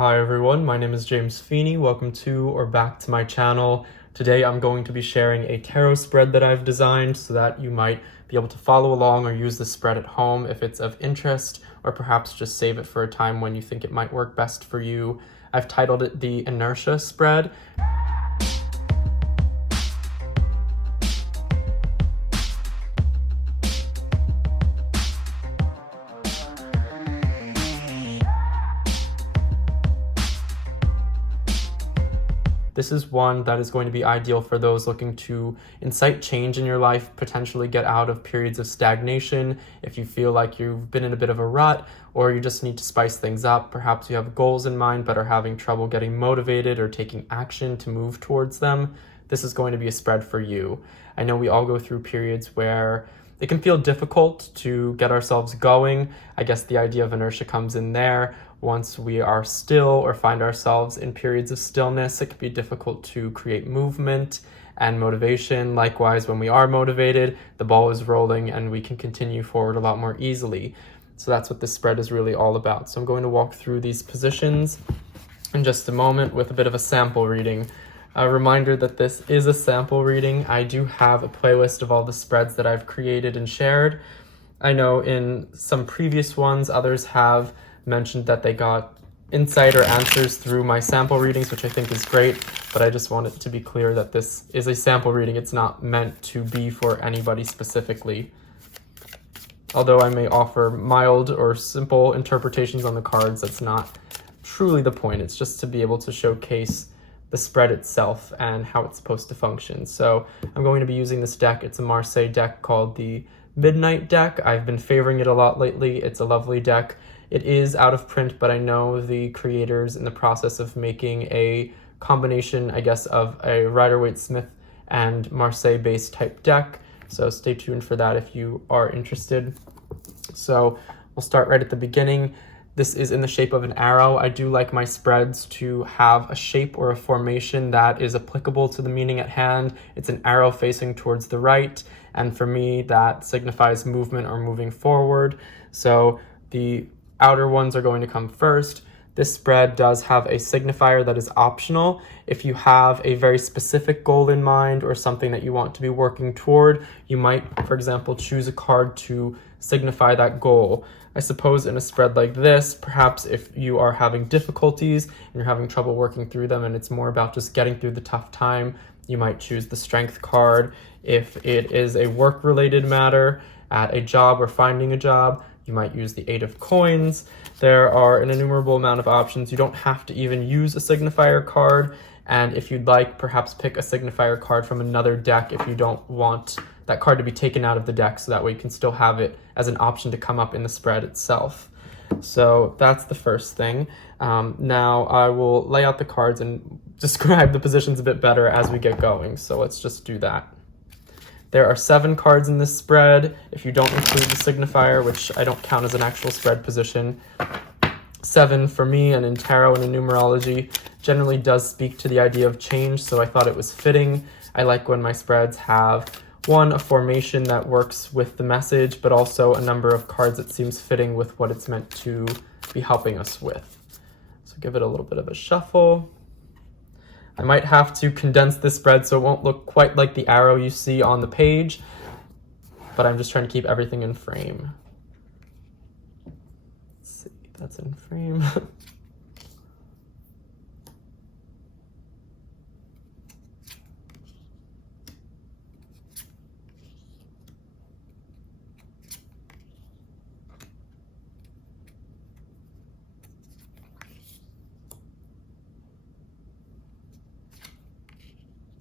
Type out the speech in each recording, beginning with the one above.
Hi everyone, my name is James Feeney. Welcome to or back to my channel. Today I'm going to be sharing a tarot spread that I've designed so that you might be able to follow along or use the spread at home if it's of interest, or perhaps just save it for a time when you think it might work best for you. I've titled it the Inertia spread. This is one that is going to be ideal for those looking to incite change in your life, potentially get out of periods of stagnation. If you feel like you've been in a bit of a rut, or you just need to spice things up, perhaps you have goals in mind but are having trouble getting motivated or taking action to move towards them, this is going to be a spread for you. I know we all go through periods where it can feel difficult to get ourselves going. I guess the idea of inertia comes in there. Once we are still or find ourselves in periods of stillness, it can be difficult to create movement and motivation. Likewise, when we are motivated, the ball is rolling and we can continue forward a lot more easily. So that's what this spread is really all about. So I'm going to walk through these positions in just a moment with a bit of a sample reading. A reminder that this is a sample reading. I do have a playlist of all the spreads that I've created and shared. I know in some previous ones, others have mentioned that they got insight or answers through my sample readings, which I think is great, but I just want it to be clear that this is a sample reading. It's not meant to be for anybody specifically. Although I may offer mild or simple interpretations on the cards, that's not truly the point. It's just to be able to showcase the spread itself and how it's supposed to function. So I'm going to be using this deck. It's a Marseille deck called the Midnight deck. I've been favoring it a lot lately. It's a lovely deck. It is out of print, but I know the creators in the process of making a combination, I guess, of a Rider-Waite-Smith and Marseille-based type deck. So stay tuned for that if you are interested. So we'll start right at the beginning. This is in the shape of an arrow. I do like my spreads to have a shape or a formation that is applicable to the meaning at hand. It's an arrow facing towards the right, and for me that signifies movement or moving forward. So the outer ones are going to come first. This spread does have a signifier that is optional. If you have a very specific goal in mind or something that you want to be working toward, you might, for example, choose a card to signify that goal. I suppose in a spread like this, perhaps if you are having difficulties and you're having trouble working through them and it's more about just getting through the tough time, you might choose the strength card. If it is a work-related matter at a job or finding a job, you might use the 8 of coins. There are an innumerable amount of options. You don't have to even use a signifier card. And if you'd like, perhaps pick a signifier card from another deck if you don't want that card to be taken out of the deck, so that way you can still have it as an option to come up in the spread itself. So that's the first thing. Now I will lay out the cards and describe the positions a bit better as we get going. So let's just do that. There are 7 cards in this spread, if you don't include the signifier, which I don't count as an actual spread position. 7 for me, and in tarot and in numerology, generally does speak to the idea of change, so I thought it was fitting. I like when my spreads have, one, a formation that works with the message, but also a number of cards that seems fitting with what it's meant to be helping us with. So give it a little bit of a shuffle. I might have to condense this spread so it won't look quite like the arrow you see on the page, but I'm just trying to keep everything in frame. Let's see, that's in frame.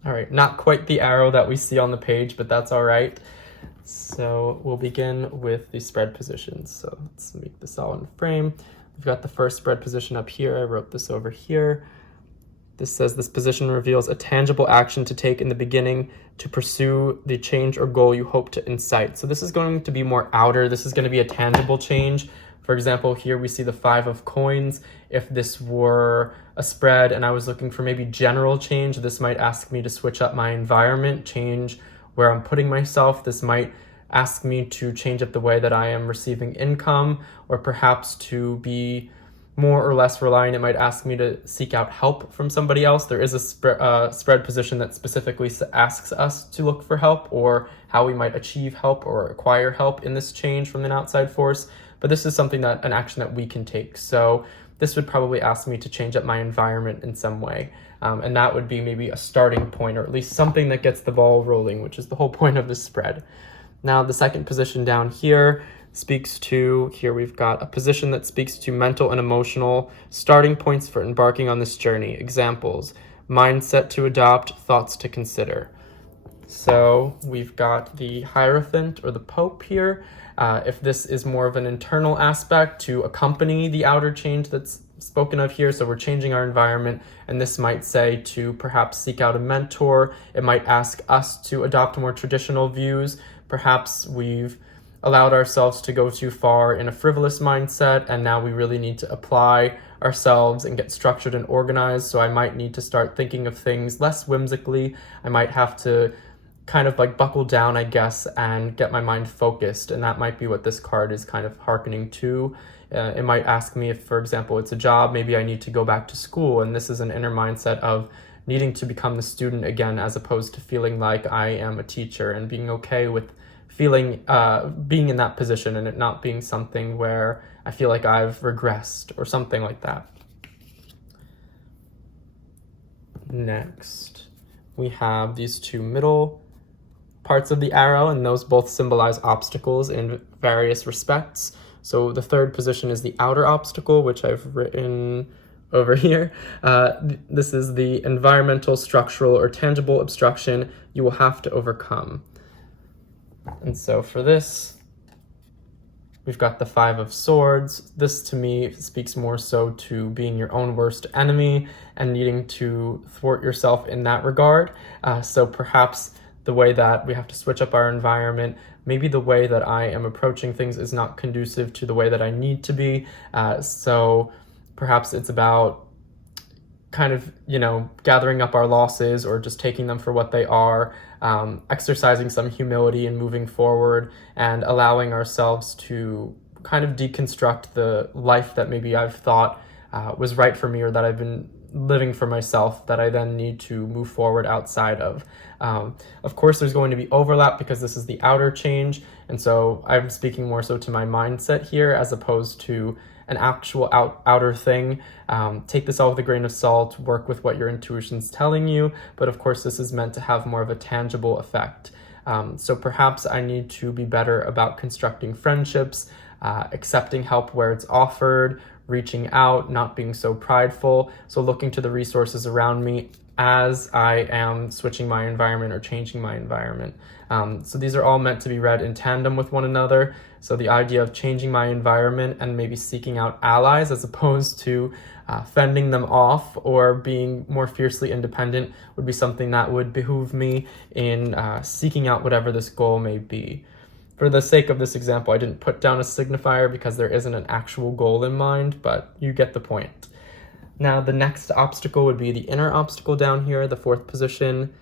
All right, not quite the arrow that we see on the page, but that's all right. So we'll begin with the spread positions. So let's make this all in frame. We've got the first spread position up here. I wrote this over here. This says this position reveals a tangible action to take in the beginning to pursue the change or goal you hope to incite. So this is going to be more outer. This is going to be a tangible change. For example, here we see the 5 of coins. If this were a spread and I was looking for maybe general change, this might ask me to switch up my environment, change where I'm putting myself. This might ask me to change up the way that I am receiving income, or perhaps to be more or less relying, it might ask me to seek out help from somebody else. There is a spread position that specifically asks us to look for help, or how we might achieve help or acquire help in this change from an outside force. But this is something that, an action that we can take. So this would probably ask me to change up my environment in some way. And that would be maybe a starting point, or at least something that gets the ball rolling, which is the whole point of this spread. Now, the second position down here speaks to, here we've got a position that speaks to mental and emotional starting points for embarking on this journey. Examples: mindset to adopt, thoughts to consider. So we've got the Hierophant or the Pope here. If this is more of an internal aspect to accompany the outer change that's spoken of here, so we're changing our environment, and this might say to perhaps seek out a mentor. It might ask us to adopt more traditional views. Perhaps we've allowed ourselves to go too far in a frivolous mindset, and now we really need to apply ourselves and get structured and organized. So I might need to start thinking of things less whimsically. I might have to kind of like buckle down, I guess, and get my mind focused, and that might be what this card is kind of hearkening to. It might ask me if, for example, it's a job, maybe I need to go back to school, and this is an inner mindset of needing to become the student again, as opposed to feeling like I am a teacher, and being okay with feeling, being in that position, and it not being something where I feel like I've regressed or something like that. Next, we have these two middle parts of the arrow, and those both symbolize obstacles in various respects. So the third position is the outer obstacle, which I've written over here. This is the environmental, structural, or tangible obstruction you will have to overcome. And so for this, we've got the Five of Swords. This to me speaks more so to being your own worst enemy and needing to thwart yourself in that regard. So perhaps the way that we have to switch up our environment, maybe the way that I am approaching things is not conducive to the way that I need to be. So perhaps it's about kind of, gathering up our losses or just taking them for what they are, exercising some humility and moving forward, and allowing ourselves to kind of deconstruct the life that maybe I've thought was right for me, or that I've been living for myself, that I then need to move forward outside of. Of course, there's going to be overlap because this is the outer change, and so I'm speaking more so to my mindset here as opposed to an actual outer thing. Take this all with a grain of salt, work with what your intuition's telling you, but of course this is meant to have more of a tangible effect. So perhaps I need to be better about constructing friendships, accepting help where it's offered, reaching out, not being so prideful. So looking to the resources around me as I am switching my environment or changing my environment. So these are all meant to be read in tandem with one another. So the idea of changing my environment and maybe seeking out allies as opposed to fending them off or being more fiercely independent would be something that would behoove me in seeking out whatever this goal may be. For the sake of this example, I didn't put down a signifier because there isn't an actual goal in mind, but you get the point. Now, the next obstacle would be the inner obstacle down here, the fourth position.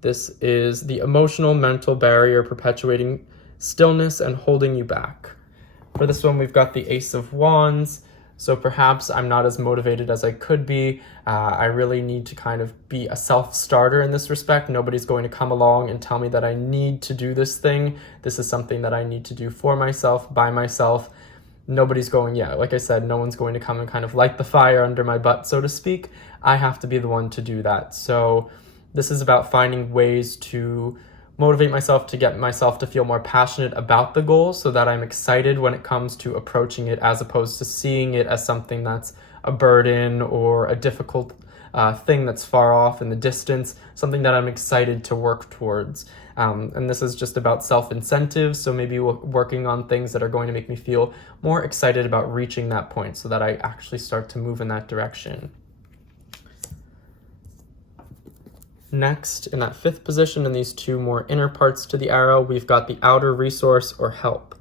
This is the emotional mental barrier perpetuating stillness and holding you back. For this one, we've got the Ace of Wands. So perhaps I'm not as motivated as I could be. I really need to kind of be a self-starter in this respect. Nobody's going to come along and tell me that I need to do this thing. This is something that I need to do for myself, by myself. Nobody's going, like I said, no one's going to come and kind of light the fire under my butt, so to speak. I have to be the one to do that. So this is about finding ways to motivate myself, to get myself to feel more passionate about the goal so that I'm excited when it comes to approaching it, as opposed to seeing it as something that's a burden or a difficult thing that's far off in the distance, something that I'm excited to work towards. And this is just about self-incentives, so maybe working on things that are going to make me feel more excited about reaching that point so that I actually start to move in that direction. Next, in that fifth position, in these two more inner parts to the arrow, we've got the outer resource or help.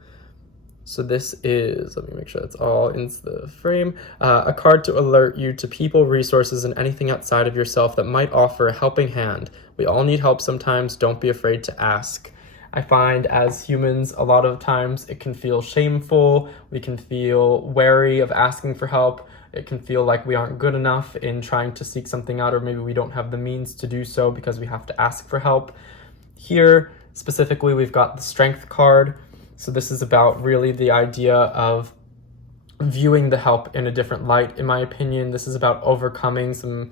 So this is, let me make sure that's all in the frame, a card to alert you to people, resources, and anything outside of yourself that might offer a helping hand. We all need help sometimes. Don't be afraid to ask. I find as humans, a lot of times it can feel shameful. We can feel wary of asking for help. It can feel like we aren't good enough in trying to seek something out, or maybe we don't have the means to do so because we have to ask for help. Here, specifically, we've got the Strength card. So this is about really the idea of viewing the help in a different light. In my opinion, this is about overcoming some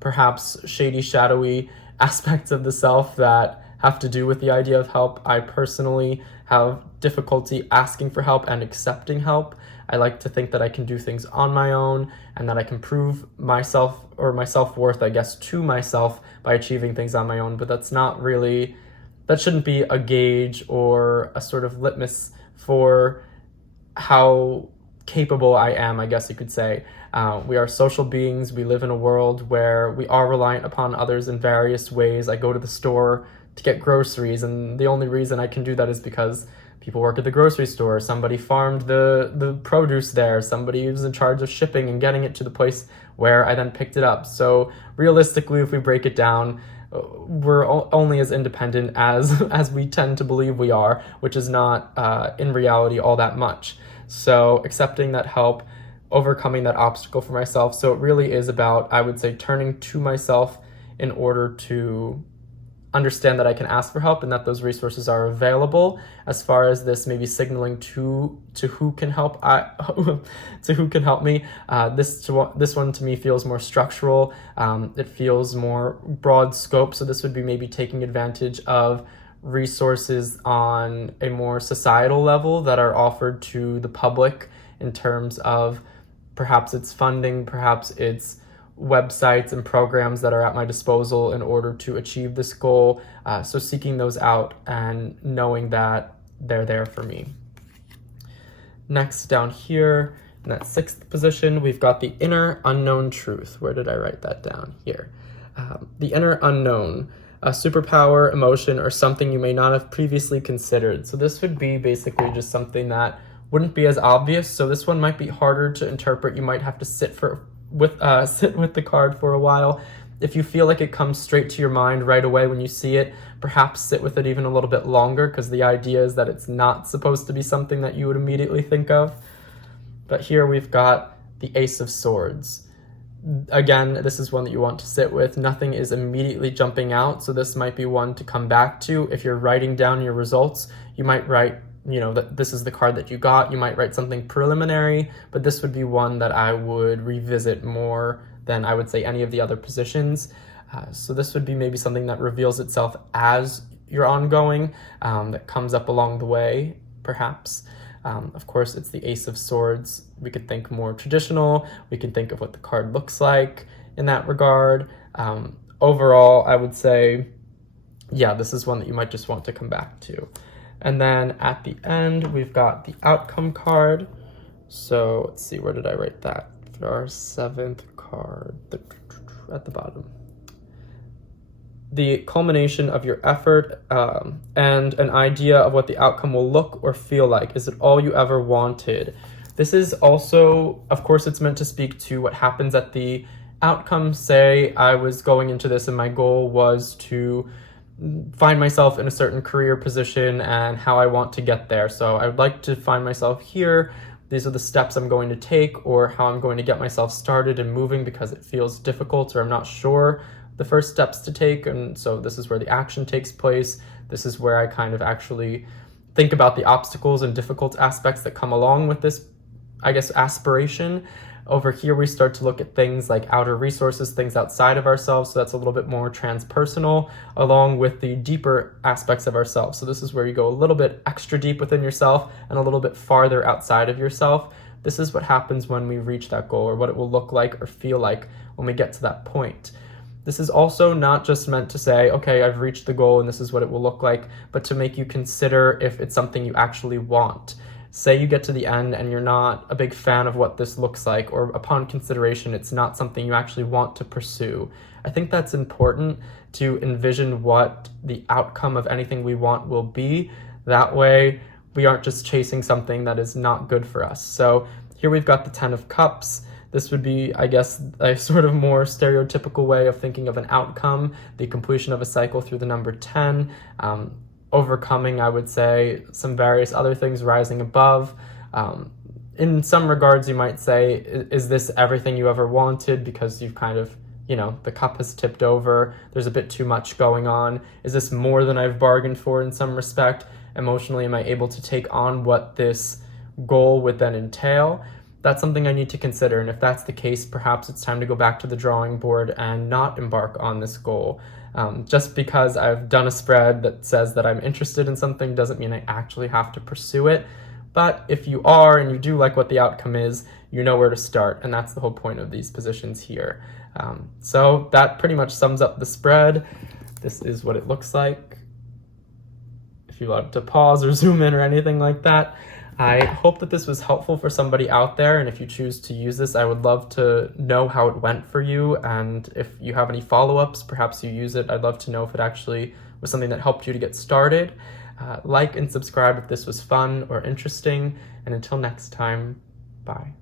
perhaps shady, shadowy aspects of the self that have to do with the idea of help. I personally have difficulty asking for help and accepting help. I like to think that I can do things on my own and that I can prove myself or my self-worth, I guess, to myself by achieving things on my own. But that's not really, that shouldn't be a gauge or a sort of litmus for how capable I am, I guess you could say. We are social beings. We live in a world where we are reliant upon others in various ways. I go to the store to get groceries, and the only reason I can do that is because people work at the grocery store, somebody farmed the produce there, somebody was in charge of shipping and getting it to the place where I then picked it up. So realistically, if we break it down, we're only as independent as we tend to believe we are, which is not in reality all that much. So accepting that help, overcoming that obstacle for myself. So it really is about, I would say, turning to myself in order to understand that I can ask for help and that those resources are available. As far as this maybe signaling to who can help, to who can help me, this one to me feels more structural. It feels more broad scope. So this would be maybe taking advantage of resources on a more societal level that are offered to the public in terms of perhaps it's funding, perhaps it's websites and programs that are at my disposal in order to achieve this goal. So seeking those out and knowing that they're there for me. Next, down here in that 6th position, we've got the inner unknown truth. Where did I write that down? Here. The inner unknown, a superpower, emotion, or something you may not have previously considered. So this would be basically just something that wouldn't be as obvious. So this one might be harder to interpret. You might have to sit with the card for a while. If you feel like it comes straight to your mind right away when you see it, perhaps sit with it even a little bit longer, because the idea is that it's not supposed to be something that you would immediately think of. But here we've got the Ace of Swords. Again, this is one that you want to sit with. Nothing is immediately jumping out, so this might be one to come back to. If you're writing down your results, you might write, that this is the card that you got. You might write something preliminary, but this would be one that I would revisit more than I would say any of the other positions. So this would be maybe something that reveals itself as you're ongoing, that comes up along the way, perhaps. Of course, it's the Ace of Swords. We could think more traditional. We can think of what the card looks like in that regard. Overall, I would say, yeah, this is one that you might just want to come back to. And then at the end, we've got the outcome card. So let's see, where did I write that? For our 7th card, at the bottom. The culmination of your effort and an idea of what the outcome will look or feel like. Is it all you ever wanted? This is also, of course, it's meant to speak to what happens at the outcome. Say I was going into this and my goal was to find myself in a certain career position and how I want to get there. So I would like to find myself here. These are the steps I'm going to take, or how I'm going to get myself started and moving because it feels difficult or I'm not sure the first steps to take. And so this is where the action takes place. This is where I kind of actually think about the obstacles and difficult aspects that come along with this, I guess, aspiration. Over here, we start to look at things like outer resources, things outside of ourselves. So that's a little bit more transpersonal, along with the deeper aspects of ourselves. So this is where you go a little bit extra deep within yourself and a little bit farther outside of yourself. This is what happens when we reach that goal, or what it will look like or feel like when we get to that point. This is also not just meant to say, okay, I've reached the goal and this is what it will look like, but to make you consider if it's something you actually want. Say you get to the end and you're not a big fan of what this looks like, or upon consideration, it's not something you actually want to pursue. I think that's important to envision what the outcome of anything we want will be. That way, we aren't just chasing something that is not good for us. So here we've got the 10 of Cups. This would be, I guess, a sort of more stereotypical way of thinking of an outcome, the completion of a cycle through the number 10. Overcoming, I would say, some various other things rising above. in some regards, you might say, is this everything you ever wanted? Because you've kind of, the cup has tipped over. There's a bit too much going on. Is this more than I've bargained for in some respect? Emotionally, am I able to take on what this goal would then entail? That's something I need to consider. And if that's the case, perhaps it's time to go back to the drawing board and not embark on this goal. Just because I've done a spread that says that I'm interested in something doesn't mean I actually have to pursue it. But if you are and you do like what the outcome is, you know where to start, and that's the whole point of these positions here. So that pretty much sums up the spread. This is what it looks like. If you want to pause or zoom in or anything like that. I hope that this was helpful for somebody out there, and if you choose to use this, I would love to know how it went for you, and if you have any follow-ups, perhaps you use it. I'd love to know if it actually was something that helped you to get started. Like and subscribe if this was fun or interesting, and until next time, bye.